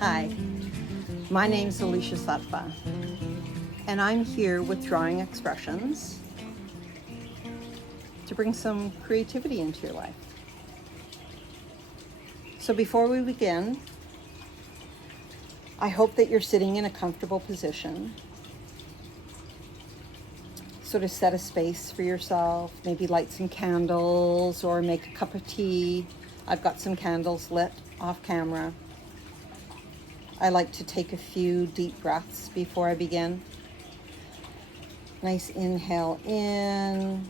Hi, my name's Aleesha Sattva, and I'm here with drawingXpressions to bring some creativity into your life. So before we begin, I hope that you're sitting in a comfortable position. Sort of set a space for yourself, maybe light some candles or make a cup of tea. I've got some candles lit off camera. I like to take a few deep breaths before I begin. Nice inhale in,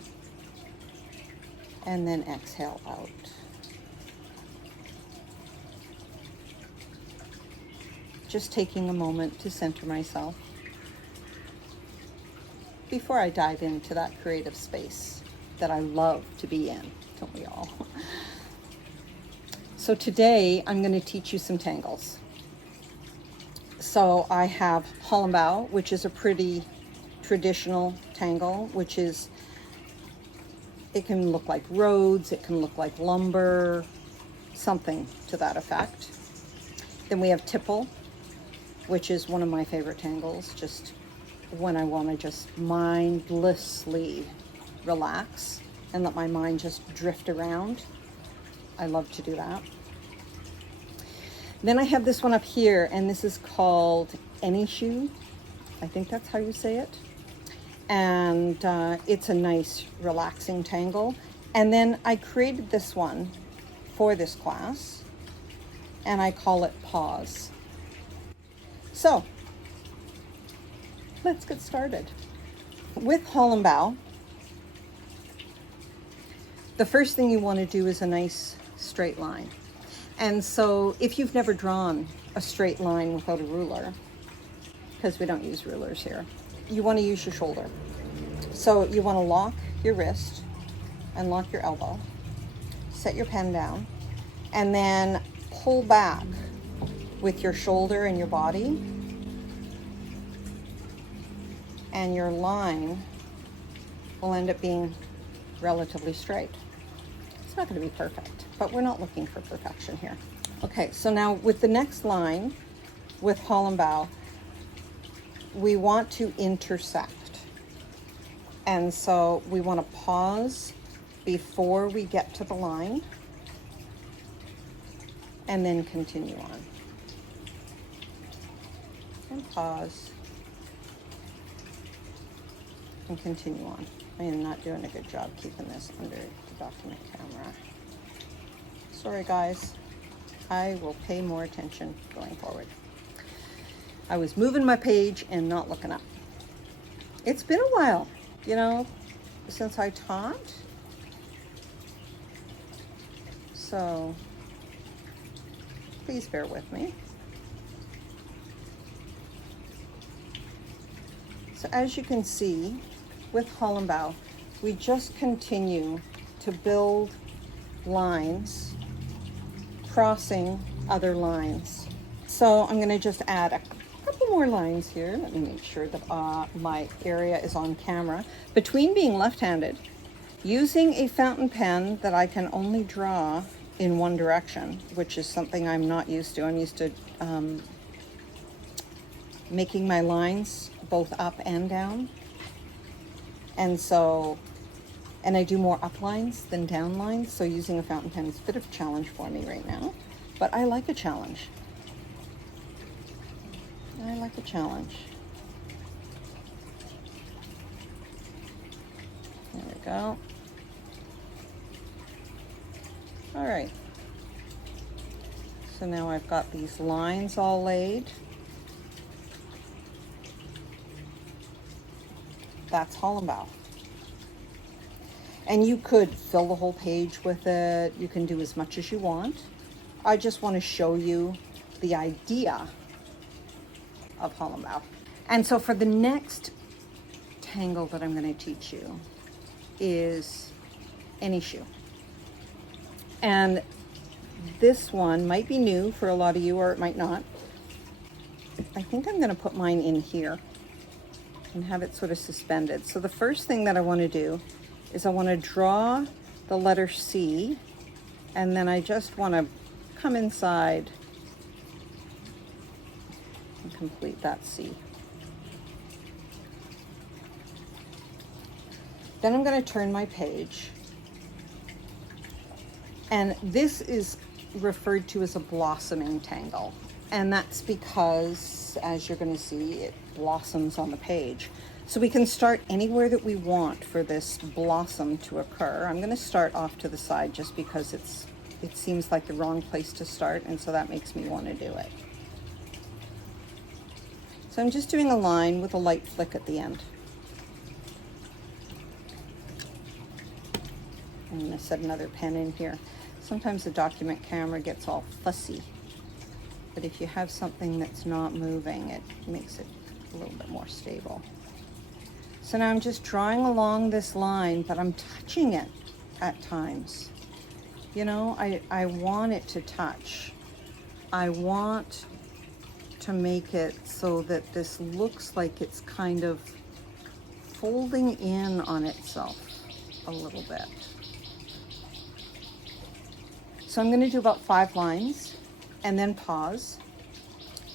and then exhale out. Just taking a moment to center myself before I dive into that creative space that I love to be in, don't we all? So today I'm going to teach you some tangles. So I have Hollibaugh, which is a pretty traditional tangle, which is, it can look like roads, it can look like lumber, something to that effect. Then we have Tipple, which is one of my favorite tangles, just when I want to just mindlessly relax and let my mind just drift around. I love to do that. Then I have this one up here, and this is called Enyshou. I think that's how you say it. And it's a nice, relaxing tangle. And then I created this one for this class, and I call it Pawz. So, let's get started. With Hollibaugh, the first thing you want to do is a nice straight line. And so if you've never drawn a straight line without a ruler, because we don't use rulers here, you want to use your shoulder. So you want to lock your wrist and lock your elbow, set your pen down, and then pull back with your shoulder and your body, and your line will end up being relatively straight. It's not going to be perfect, but we're not looking for perfection here. Okay, so now with the next line, with Hollibaugh, we want to intersect. And so we want to pause before we get to the line, and then continue on. And pause. And continue on. I am not doing a good job keeping this under the document camera. Sorry guys, I will pay more attention going forward. I was moving my page and not looking up. It's been a while, you know, since I taught. So please bear with me. So as you can see, with Hollibaugh, we just continue to build lines, crossing other lines. So I'm going to just add a couple more lines here. Let me make sure that my area is on camera. Between being left-handed, using a fountain pen that I can only draw in one direction, which is something I'm not used to. I'm used to making my lines both up and down. And I do more up lines than down lines, so using a fountain pen is a bit of a challenge for me right now, but I like a challenge. I like a challenge. There we go. All right. So now I've got these lines all laid. That's Hollibaugh. And you could fill the whole page with it. You can do as much as you want. I just want to show you the idea of Hollibaugh. And so for the next tangle that I'm going to teach you is Enyshou. And this one might be new for a lot of you, or it might not. I think I'm going to put mine in here and have it sort of suspended. So the first thing that I want to do is I want to draw the letter C, and then I just want to come inside complete that C. Then I'm going to turn my page. And this is referred to as a blossoming tangle. And that's because, as you're going to see, it blossoms on the page. So we can start anywhere that we want for this blossom to occur. I'm going to start off to the side just because it seems like the wrong place to start, and so that makes me want to do it. So I'm just doing a line with a light flick at the end. I'm going to set another pen in here. Sometimes the document camera gets all fussy, but if you have something that's not moving, it makes it a little bit more stable. So now I'm just drawing along this line, but I'm touching it at times. You know, I want it to touch. I want to make it so that this looks like it's kind of folding in on itself a little bit. So I'm going to do about 5 lines and then pause,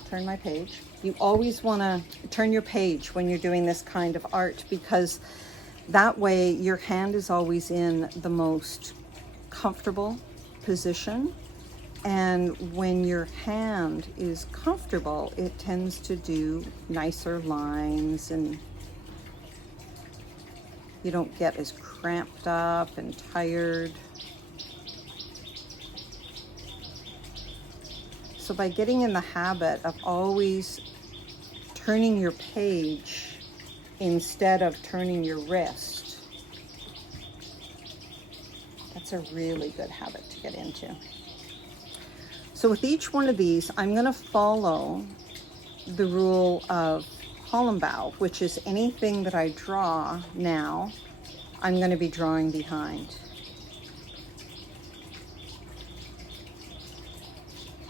turn my page. You always want to turn your page when you're doing this kind of art, because that way your hand is always in the most comfortable position. And when your hand is comfortable, it tends to do nicer lines and you don't get as cramped up and tired. So by getting in the habit of always turning your page instead of turning your wrist, that's a really good habit to get into. So with each one of these, I'm going to follow the rule of Hollibaugh, which is anything that I draw now, I'm going to be drawing behind.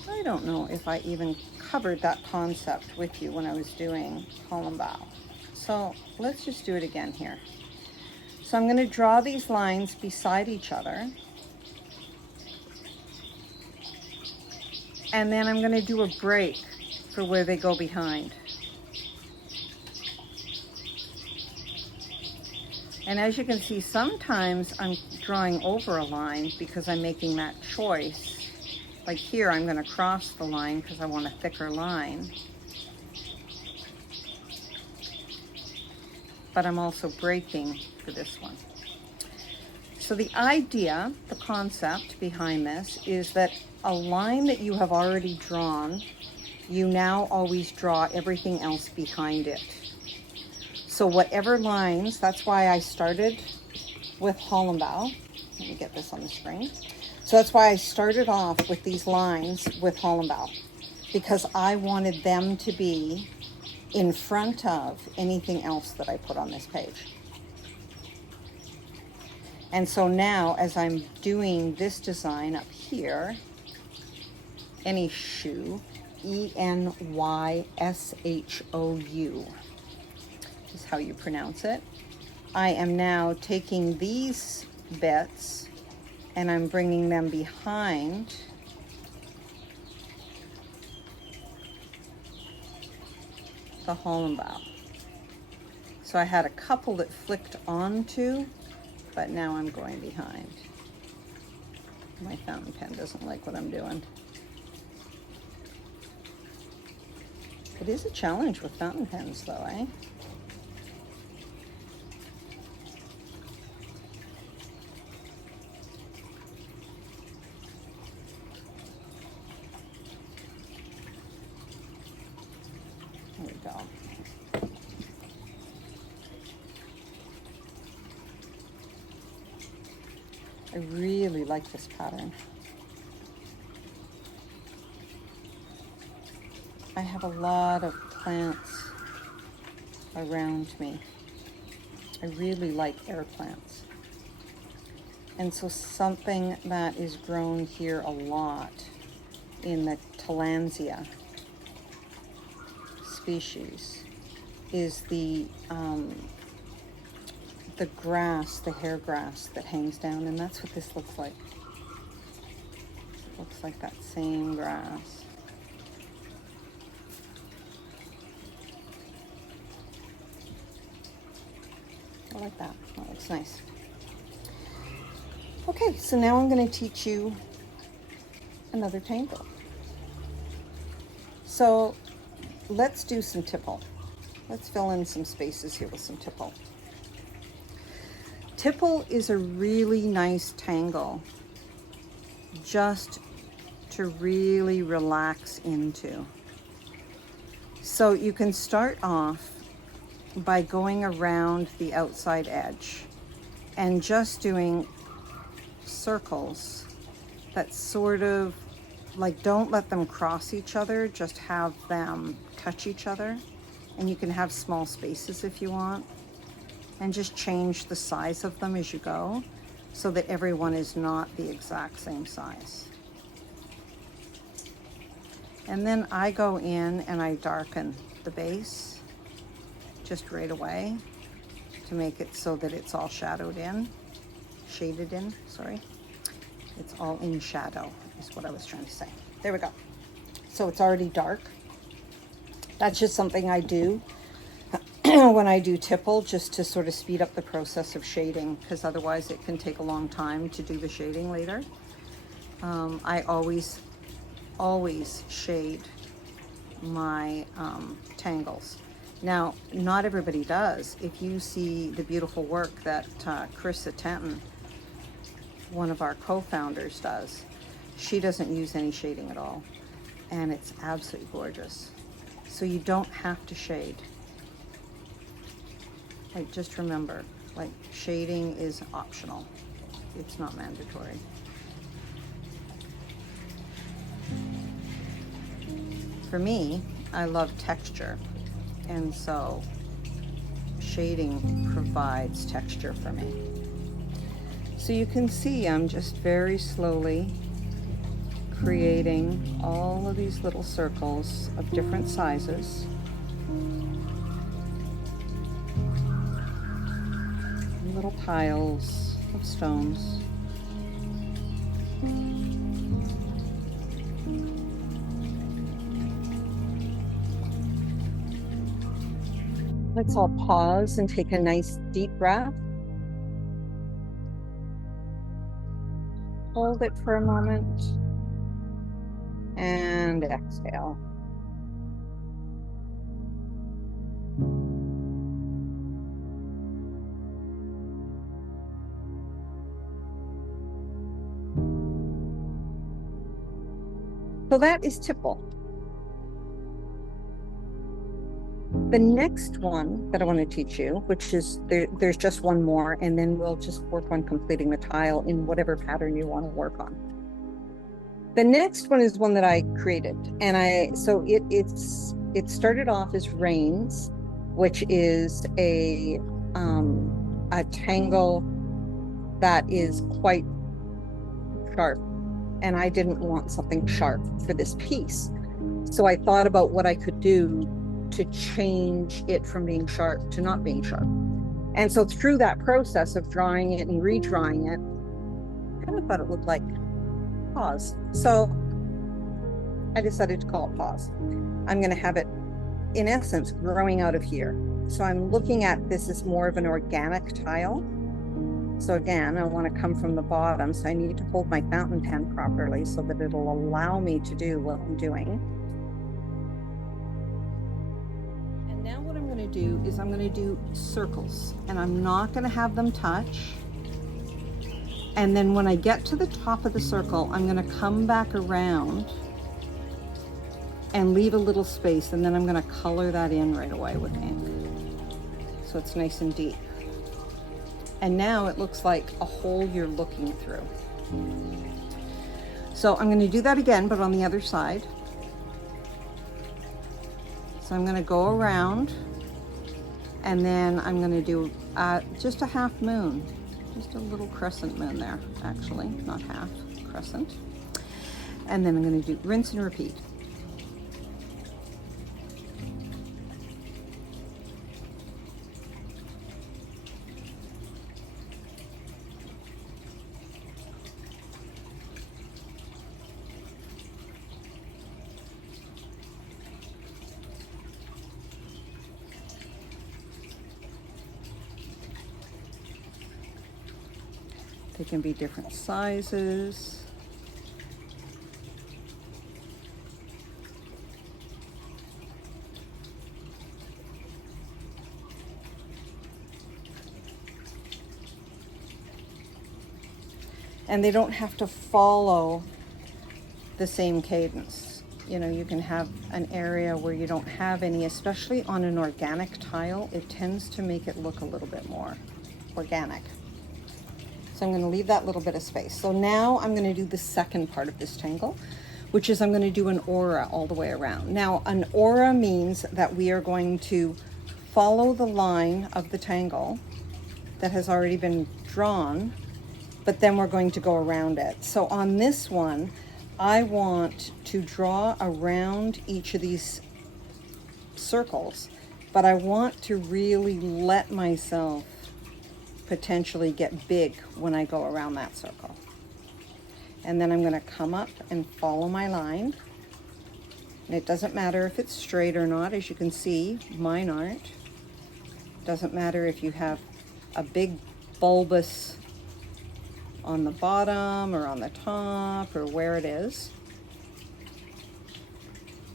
I don't know if I even covered that concept with you when I was doing Hollibaugh. So let's just do it again here. So I'm going to draw these lines beside each other. And then I'm going to do a break for where they go behind. And as you can see, sometimes I'm drawing over a line because I'm making that choice. Like here, I'm going to cross the line because I want a thicker line. But I'm also breaking for this one. So the idea, the concept behind this is that a line that you have already drawn, you now always draw everything else behind it. So whatever lines, that's why I started with Hollibaugh. Let me get this on the screen. So that's why I started off with these lines with Hollibaugh, because I wanted them to be in front of anything else that I put on this page. And so now, as I'm doing this design up here, Enyshou, E-N-Y-S-H-O-U is how you pronounce it. I am now taking these bits and I'm bringing them behind the Hollibaugh. So I had a couple that flicked onto, but now I'm going behind. My fountain pen doesn't like what I'm doing. It is a challenge with fountain pens though, eh? There we go. I really like this pattern. I have a lot of plants around me. I really like air plants. And so something that is grown here a lot in the Tillandsia species is the grass, the hair grass that hangs down, and that's what this looks like. It looks like that same grass. I like that. That looks nice. Okay, so now I'm going to teach you another tangle. So let's do some tipple. Let's fill in some spaces here with some tipple. Tipple is a really nice tangle just to really relax into. So you can start off by going around the outside edge and just doing circles that sort of like, don't let them cross each other, just have them touch each other. And you can have small spaces if you want, and just change the size of them as you go so that everyone is not the exact same size. And then I go in and I darken the base just right away to make it so that it's all shaded in, sorry. It's all in shadow is what I was trying to say. There we go. So it's already dark. That's just something I do when I do tipple, just to sort of speed up the process of shading, because otherwise it can take a long time to do the shading later. I always shade my tangles. Now, not everybody does. If you see the beautiful work that Aleesha Sattva, one of our co-founders, does, she doesn't use any shading at all, and it's absolutely gorgeous. So you don't have to shade. Like, just remember, like, shading is optional. It's not mandatory. For me, I love texture, and so shading provides texture for me. So you can see I'm just very slowly creating all of these little circles of different sizes. Little piles of stones. Let's all pause and take a nice deep breath. Hold it for a moment and exhale. So that is tipple. The next one that I want to teach you, which is, there's just one more, and then we'll just work on completing the tile in whatever pattern you want to work on. The next one is one that I created, and it started off as Rains, which is a tangle that is quite sharp, and I didn't want something sharp for this piece. So I thought about what I could do to change it from being sharp to not being sharp. And so through that process of drawing it and redrawing it, I kind of thought it looked like Pawz. So I decided to call it Pawz. I'm going to have it, in essence, growing out of here. So I'm looking at this as more of an organic tile. So again, I want to come from the bottom. So I need to hold my fountain pen properly so that it'll allow me to do what I'm doing. And now what I'm going to do is I'm going to do circles, and I'm not going to have them touch. And then when I get to the top of the circle, I'm going to come back around and leave a little space, and then I'm going to color that in right away with ink. So it's nice and deep. And now it looks like a hole you're looking through. So I'm going to do that again, but on the other side. So I'm going to go around, and then I'm going to do just a half moon. Just a little crescent moon there, actually, not half, crescent. And then I'm going to do rinse and repeat. They can be different sizes. And they don't have to follow the same cadence. You know, you can have an area where you don't have any, especially on an organic tile, it tends to make it look a little bit more organic. So I'm going to leave that little bit of space. So now I'm going to do the second part of this tangle, which is I'm going to do an aura all the way around. Now, an aura means that we are going to follow the line of the tangle that has already been drawn, but then we're going to go around it. So on this one, I want to draw around each of these circles, but I want to really let myself potentially get big when I go around that circle. And then I'm going to come up and follow my line. And it doesn't matter if it's straight or not, as you can see, mine aren't. Doesn't matter if you have a big bulbous on the bottom or on the top or where it is.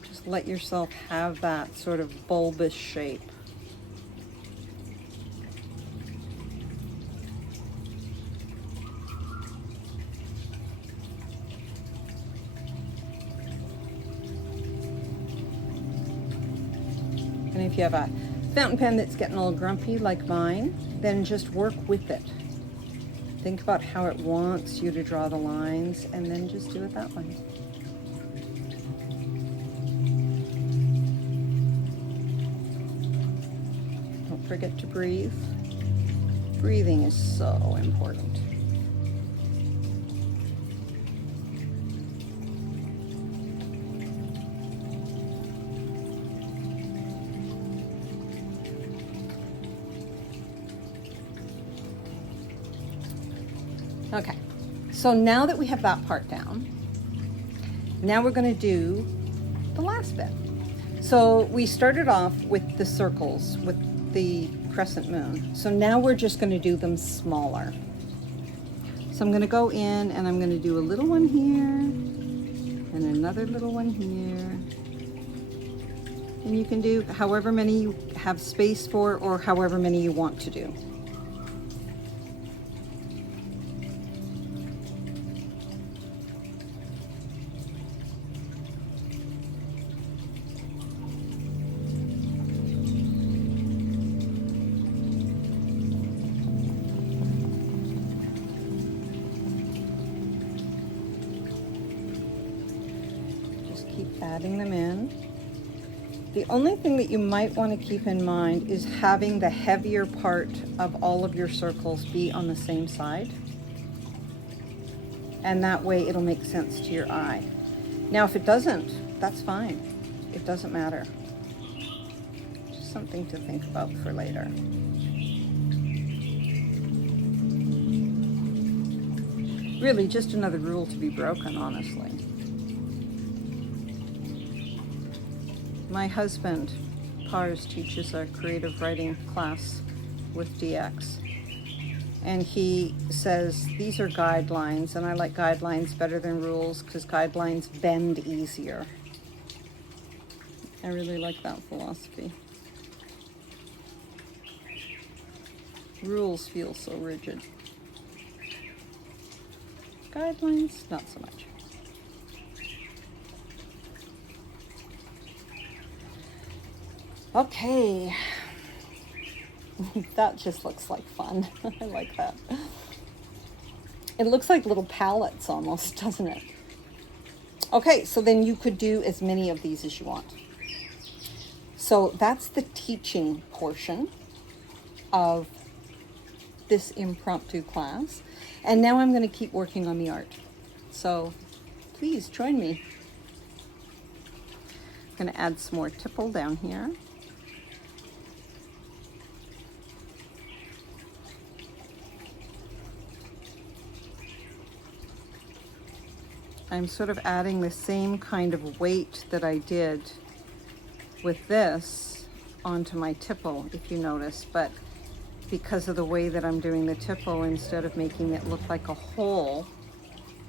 Just let yourself have that sort of bulbous shape. And if you have a fountain pen that's getting a little grumpy like mine, then just work with it. Think about how it wants you to draw the lines and then just do it that way. Don't forget to breathe. Breathing is so important. Okay, so now that we have that part down, now we're going to do the last bit. So we started off with the circles, with the crescent moon. So now we're just going to do them smaller. So I'm going to go in and I'm going to do a little one here and another little one here. And you can do however many you have space for or however many you want to do. Adding them in. The only thing that you might want to keep in mind is having the heavier part of all of your circles be on the same side. And that way it'll make sense to your eye. Now if it doesn't, that's fine. It doesn't matter. Just something to think about for later. Really just another rule to be broken, honestly. My husband, Pawz, teaches a creative writing class with DX. And he says, these are guidelines, and I like guidelines better than rules because guidelines bend easier. I really like that philosophy. Rules feel so rigid. Guidelines, not so much. Okay, that just looks like fun. I like that. It looks like little palettes almost, doesn't it? Okay, so then you could do as many of these as you want. So that's the teaching portion of this impromptu class. And now I'm going to keep working on the art. So please join me. I'm going to add some more tipple down here. I'm sort of adding the same kind of weight that I did with this onto my tipple, if you notice, but because of the way that I'm doing the tipple, instead of making it look like a hole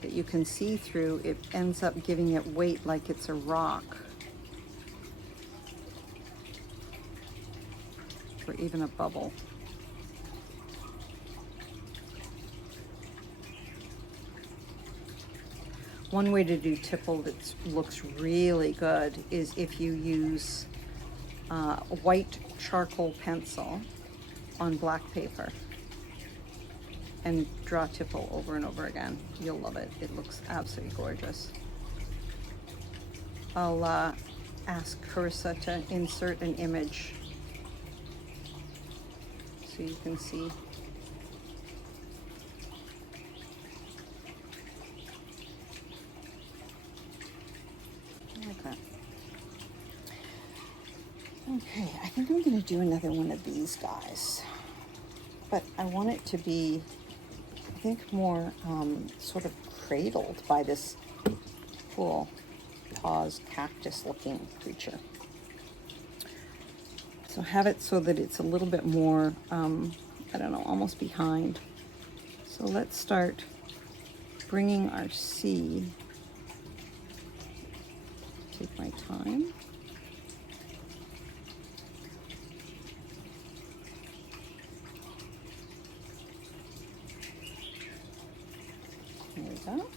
that you can see through, it ends up giving it weight like it's a rock. Or even a bubble. One way to do tipple that looks really good is if you use a white charcoal pencil on black paper and draw tipple over and over again. You'll love it. It looks absolutely gorgeous. I'll ask Carissa to insert an image so you can see. Like that. Okay, I think I'm going to do another one of these guys, but I want it to be, I think, more sort of cradled by this cool Pawz cactus looking creature. So have it so that it's a little bit more, I don't know, almost behind. So let's start bringing our C. Take my time. There we go.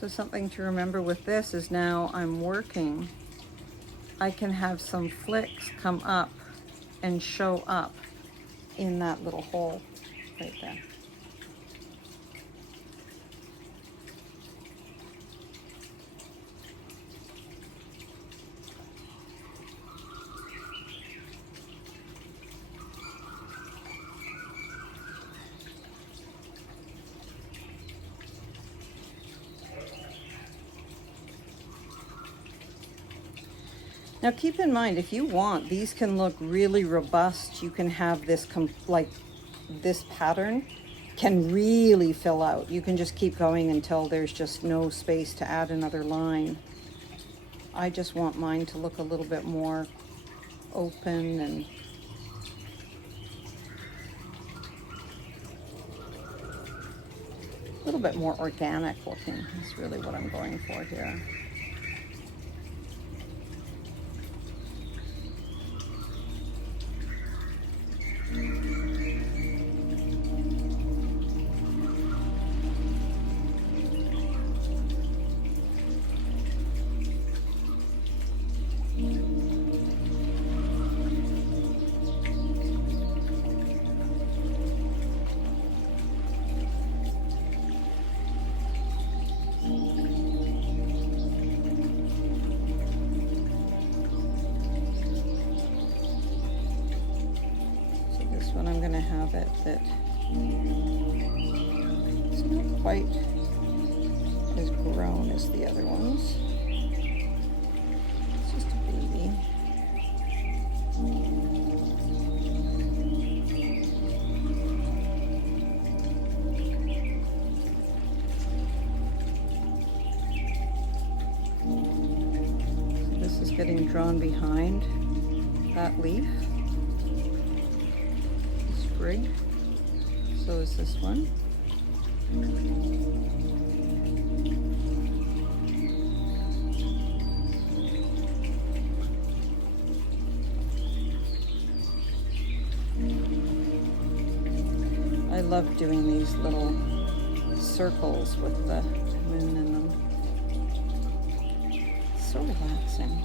So something to remember with this is now I'm working, I can have some flicks come up and show up in that little hole right there. Now keep in mind, if you want, these can look really robust. You can have this, like this pattern can really fill out. You can just keep going until there's just no space to add another line. I just want mine to look a little bit more open and a little bit more organic looking. That's really what I'm going for here. I'm going to have it that it's not quite as grown as the other ones. It's just a baby. So this is getting drawn behind that leaf. So is this one. I love doing these little circles with the moon in them. It's so relaxing.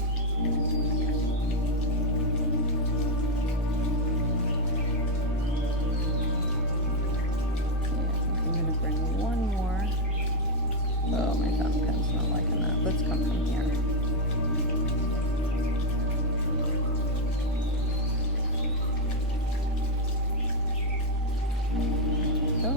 Oh, my fountain pen's not liking that. Let's come from here. Go.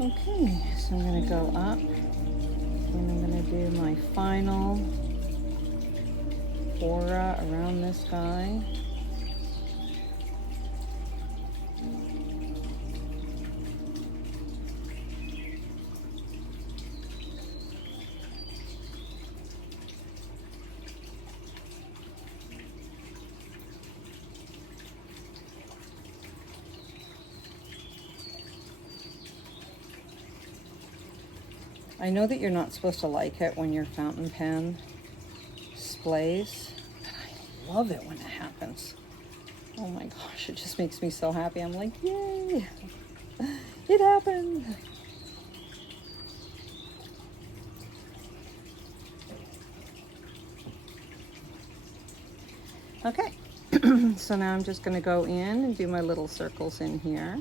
Okay, so I'm going to go up and I'm going to do my final aura around this guy. I know that you're not supposed to like it when your fountain pen splays, but I love it when it happens. Oh my gosh, it just makes me so happy. I'm like, yay, it happened. Okay, so now I'm just going to go in and do my little circles in here.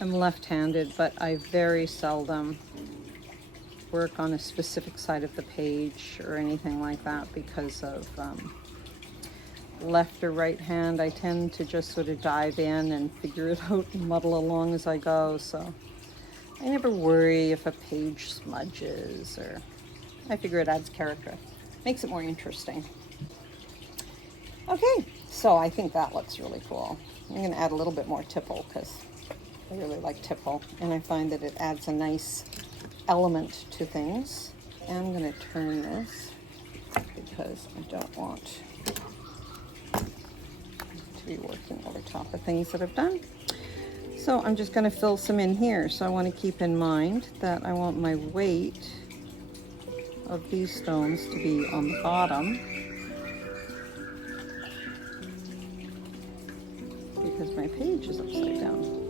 I'm left-handed, but I very seldom work on a specific side of the page or anything like that because of left or right hand. I tend to just sort of dive in and figure it out and muddle along as I go, so I never worry if a page smudges, or I figure it adds character, makes it more interesting. Okay, so I think that looks really cool. I'm going to add a little bit more Tipple because I really like Tipple, and I find that it adds a nice element to things. And I'm going to turn this because I don't want to be working over top of things that I've done. So I'm just going to fill some in here. So I want to keep in mind that I want my weight of these stones to be on the bottom, because my page is upside down.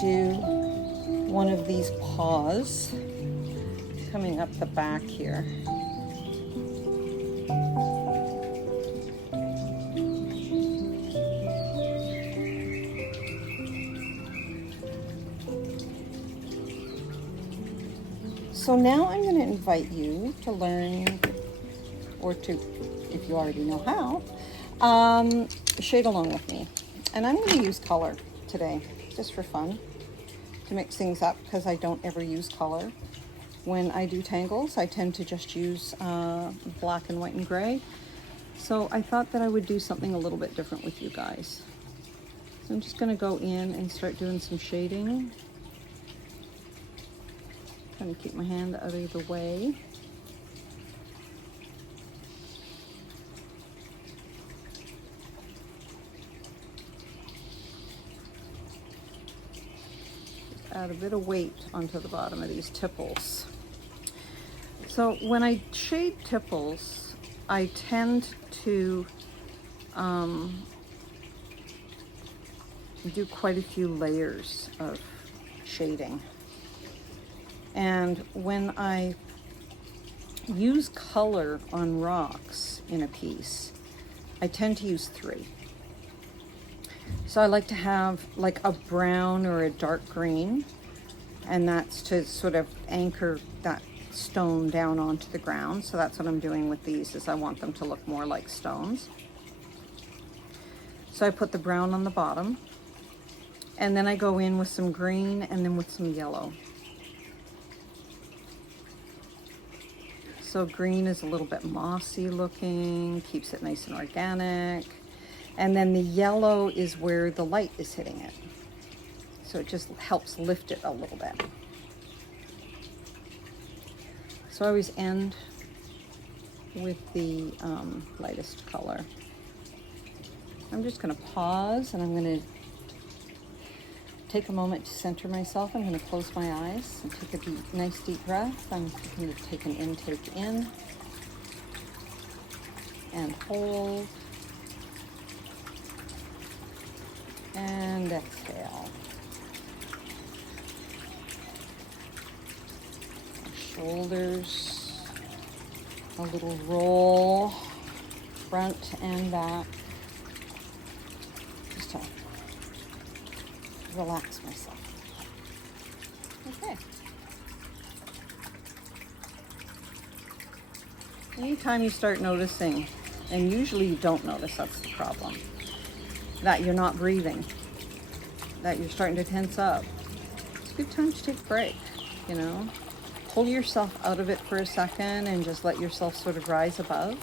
Do one of these Pawz coming up the back here. So now I'm going to invite you to learn, or to, if you already know how, shade along with me. And I'm going to use color today, just for fun, to mix things up, because I don't ever use color. When I do Tangles, I tend to just use black and white and gray. So I thought that I would do something a little bit different with you guys. So I'm just going to go in and start doing some shading. Trying to keep my hand out of the way. Add a bit of weight onto the bottom of these Tipples. So when I shade Tipples, I tend to do quite a few layers of shading. And when I use color on rocks in a piece, I tend to use 3. So I like to have like a brown or a dark green, and that's to sort of anchor that stone down onto the ground. So that's what I'm doing with these, is I want them to look more like stones. So I put the brown on the bottom, And then I go in with some green and then with some yellow. So green is a little bit mossy looking, keeps it nice and organic. And then the yellow is where the light is hitting it. So it just helps lift it a little bit. So I always end with the lightest color. I'm just going to pause and I'm going to take a moment to center myself. I'm going to close my eyes and take a nice deep breath. I'm going to take an intake in and hold and exhale. Shoulders, a little roll, front and back. Just to relax myself. Okay. Anytime you start noticing, and usually you don't notice, that's the problem, that you're not breathing, that you're starting to tense up, it's a good time to take a break, you know? Pull yourself out of it for a second and just let yourself sort of rise above.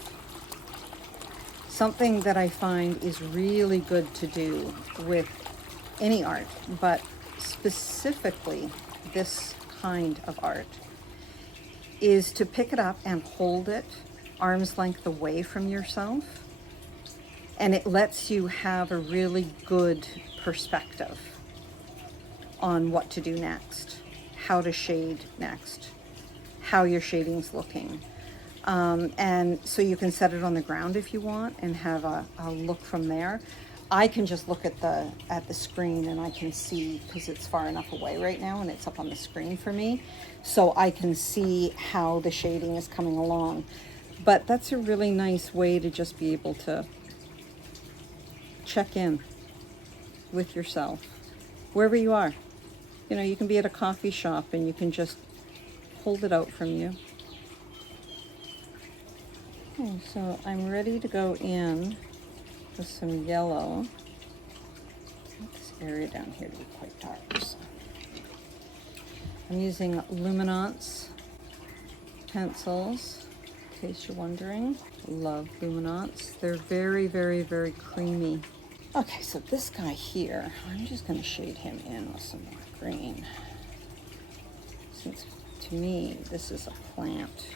Something that I find is really good to do with any art, but specifically this kind of art, is to pick it up and hold it arm's length away from yourself. And it lets you have a really good perspective on what to do next, how to shade next, how your shading's looking. And so you can set it on the ground if you want and have a look from there. I can just look at the screen and I can see, because it's far enough away right now and it's up on the screen for me, so I can see how the shading is coming along. But that's a really nice way to just be able to check in with yourself, wherever you are. You know, you can be at a coffee shop and you can just hold it out from you. Okay, so I'm ready to go in with some yellow. I want this area down here to be quite dark. So I'm using Luminance pencils, in case you're wondering. Love Luminance. They're very, very, very creamy. Okay, so this guy here, I'm just going to shade him in with some more green. Since to me, this is a plant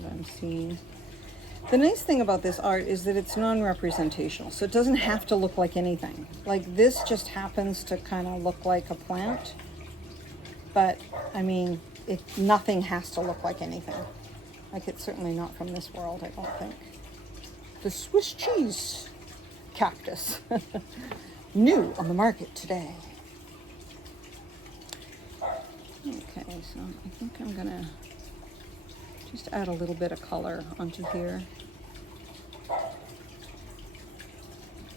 that I'm seeing. The nice thing about this art is that it's non-representational, so it doesn't have to look like anything. Like this just happens to kind of look like a plant, but I mean, nothing has to look like anything. Like it's certainly not from this world, I don't think. The Swiss cheese cactus, new on the market today. Okay, so I think I'm gonna just add a little bit of color onto here.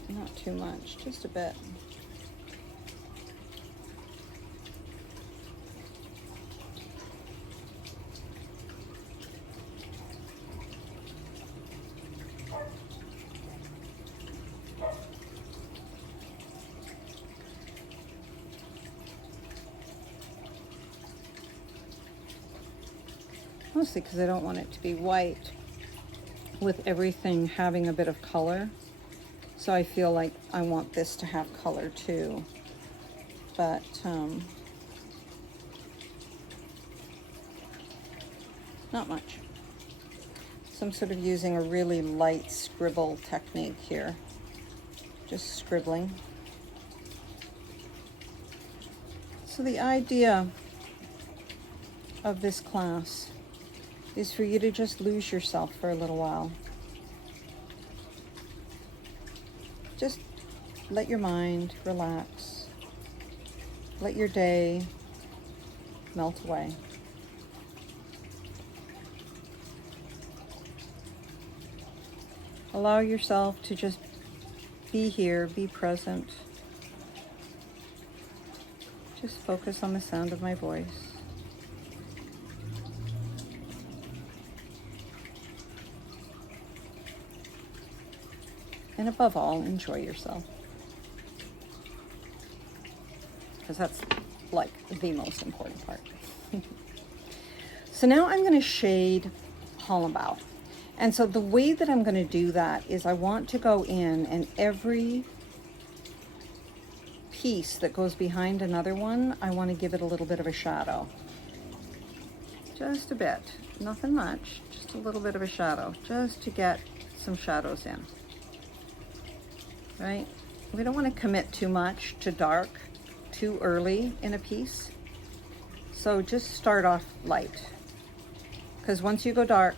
Not too much, just a bit. Mostly because I don't want it to be white with everything having a bit of color. So I feel like I want this to have color too. But not much. So I'm sort of using a really light scribble technique here. Just scribbling. So the idea of this class is for you to just lose yourself for a little while. Just let your mind relax. Let your day melt away. Allow yourself to just be here, be present. Just focus on the sound of my voice. And above all, enjoy yourself. because that's like the most important part. So now I'm going to shade Hollibaugh. And so the way that I'm going to do that is I want to go in, and every piece that goes behind another one, I want to give it a little bit of a shadow. Just a bit, nothing much, just a little bit of a shadow, just to get some shadows in, right? We don't want to commit too much to dark too early in a piece. So just start off light, because once you go dark,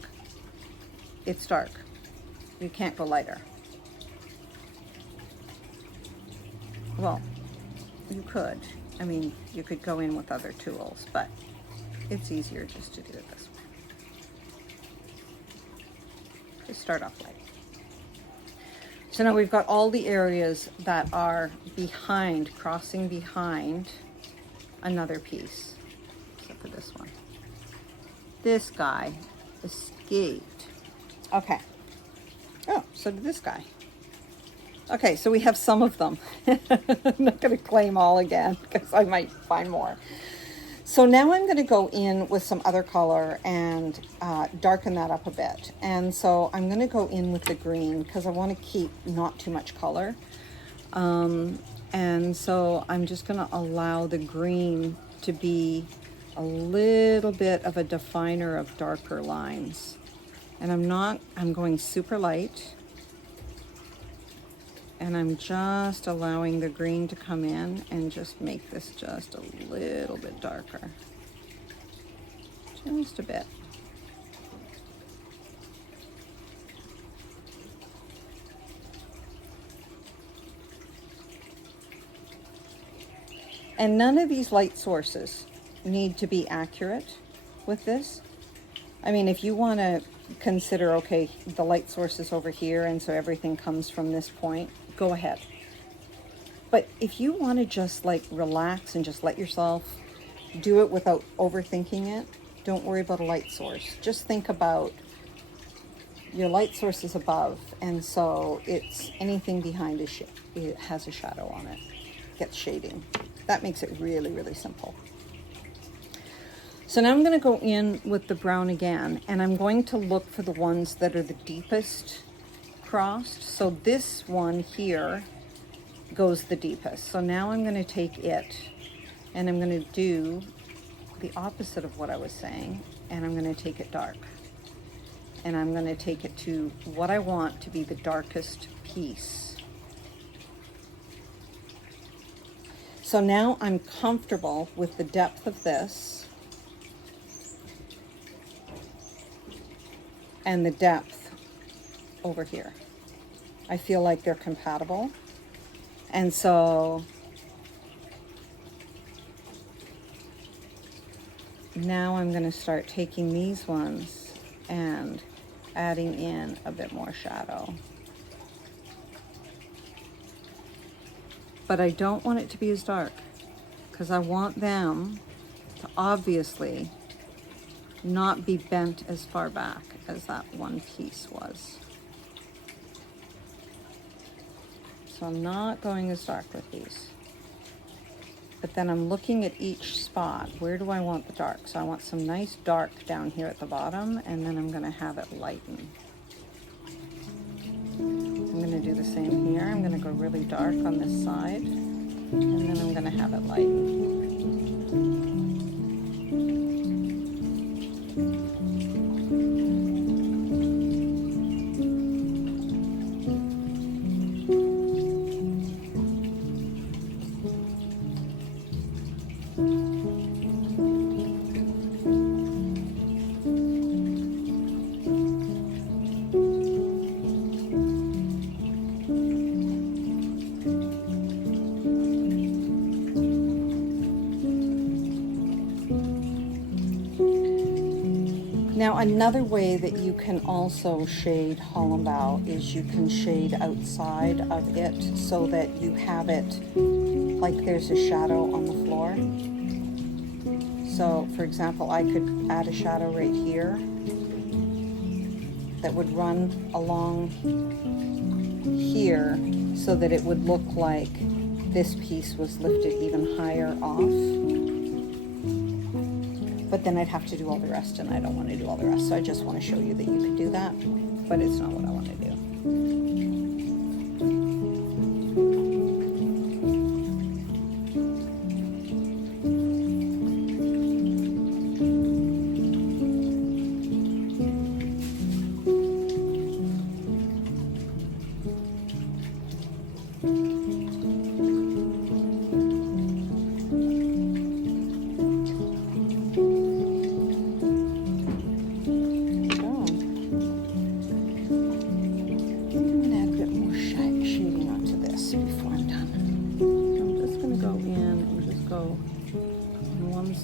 it's dark. You can't go lighter. Well, you could. I mean, you could go in with other tools, but it's easier just to do it this way. Just start off light. So now we've got all the areas that are behind, crossing behind another piece, except for this one. This guy escaped. Okay. Oh, so did this guy. Okay, so we have some of them. I'm not going to claim all again because I might find more. So now I'm going to go in with some other color and darken that up a bit. And so I'm going to go in with the green because I want to keep not too much color. And so I'm just going to allow the green to be a little bit of a definer of darker lines. And I'm going super light. And I'm just allowing the green to come in and just make this just a little bit darker. Just a bit. And none of these light sources need to be accurate with this. I mean, if you want to consider, okay, the light source is over here, and so everything comes from this point, go ahead. But if you want to just like relax and just let yourself do it without overthinking it, don't worry about a light source. Just think about your light source is above, and so it's anything behind it has a shadow on it, gets shading. That makes it really, really simple. So now I'm going to go in with the brown again, and I'm going to look for the ones that are the deepest crossed. So this one here goes the deepest. So now I'm going to take it and I'm going to do the opposite of what I was saying, and I'm going to take it dark. And I'm going to take it to what I want to be the darkest piece. So now I'm comfortable with the depth of this and the depth over here. I feel like they're compatible. And so now I'm going to start taking these ones and adding in a bit more shadow. But I don't want it to be as dark because I want them to obviously not be bent as far back as that one piece was. So I'm not going as dark with these. But then I'm looking at each spot. Where do I want the dark? So I want some nice dark down here at the bottom, and then I'm going to have it lighten. I'm going to do the same here. I'm going to go really dark on this side, and then I'm going to have it lighten. Now, another way that you can also shade Hollibaugh is you can shade outside of it so that you have it like there's a shadow on the floor. So, for example, I could add a shadow right here that would run along here so that it would look like this piece was lifted even higher off. But then I'd have to do all the rest, and I don't want to do all the rest. So I just want to show you that you can do that, but it's not what I want to do.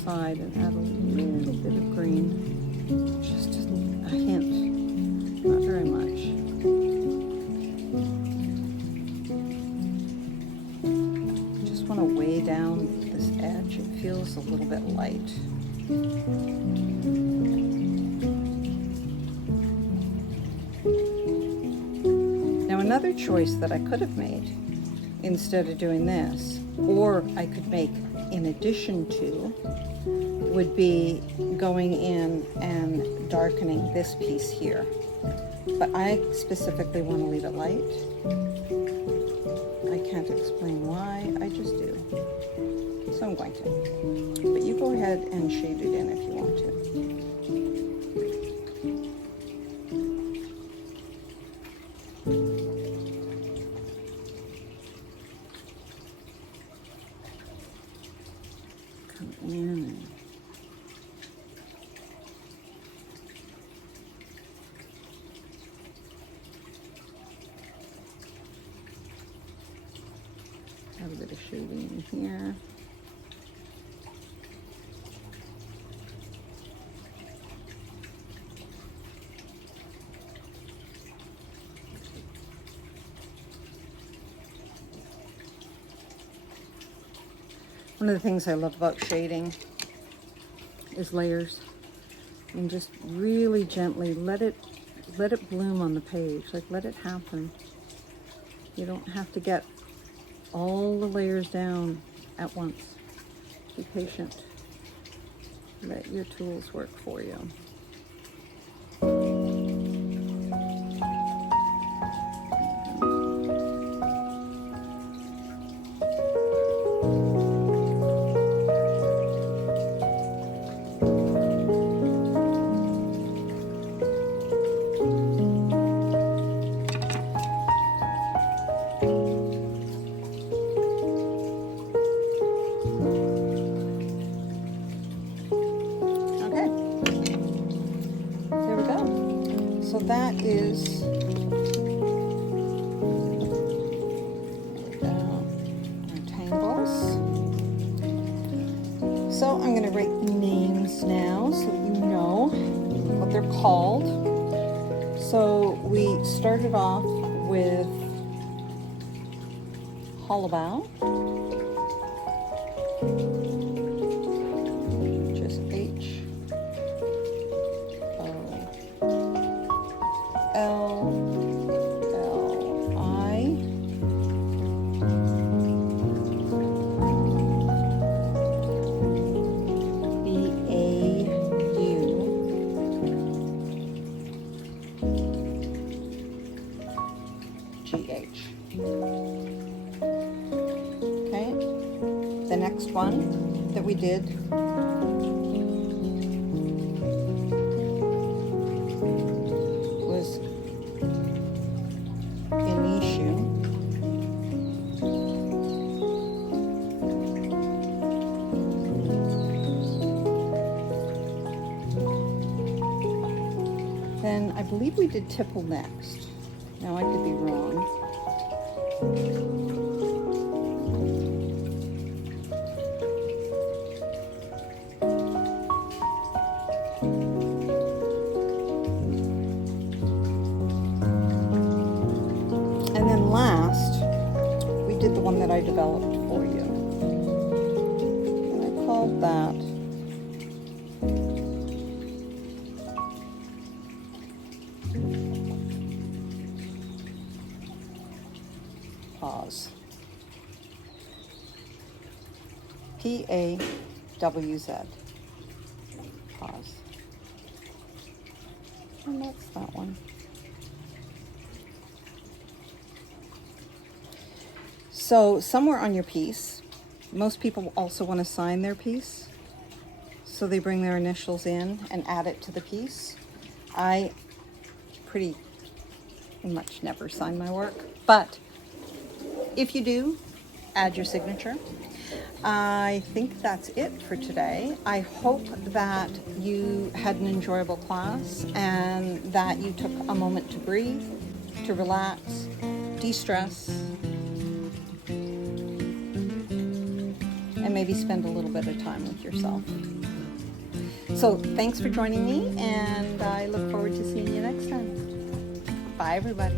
Side and add a little bit of green, just a hint, not very much. Just want to weigh down this edge. It feels a little bit light. Now another choice that I could have made instead of doing this, or I could make in addition to, would be going in and darkening this piece here. But I specifically want to leave it light. I can't explain why, I just do. So I'm going to. But you go ahead and shade it in if you want to. Come in and have a bit of shading in here. One of the things I love about shading is layers, and just really gently let it bloom on the page. Like, let it happen. You don't have to get all the layers down at once. Be patient. Let your tools work for you. So that is our tangles. So I'm going to write the names now so that you know what they're called. So we started off with Hollibaugh, just H. Okay, the next one that we did was Enyshou. Then I believe we did Tipple next. Now I could be wrong. And then last, we did the one that I developed for you. And I called that Pawz. P-A-W-Z. Pawz. And that's that one. So somewhere on your piece, most people also want to sign their piece. So they bring their initials in and add it to the piece. I pretty much never sign my work, but if you do, add your signature. I think that's it for today. I hope that you had an enjoyable class and that you took a moment to breathe, to relax, de-stress, and maybe spend a little bit of time with yourself. So thanks for joining me, and I look forward to seeing you next time. Bye, everybody.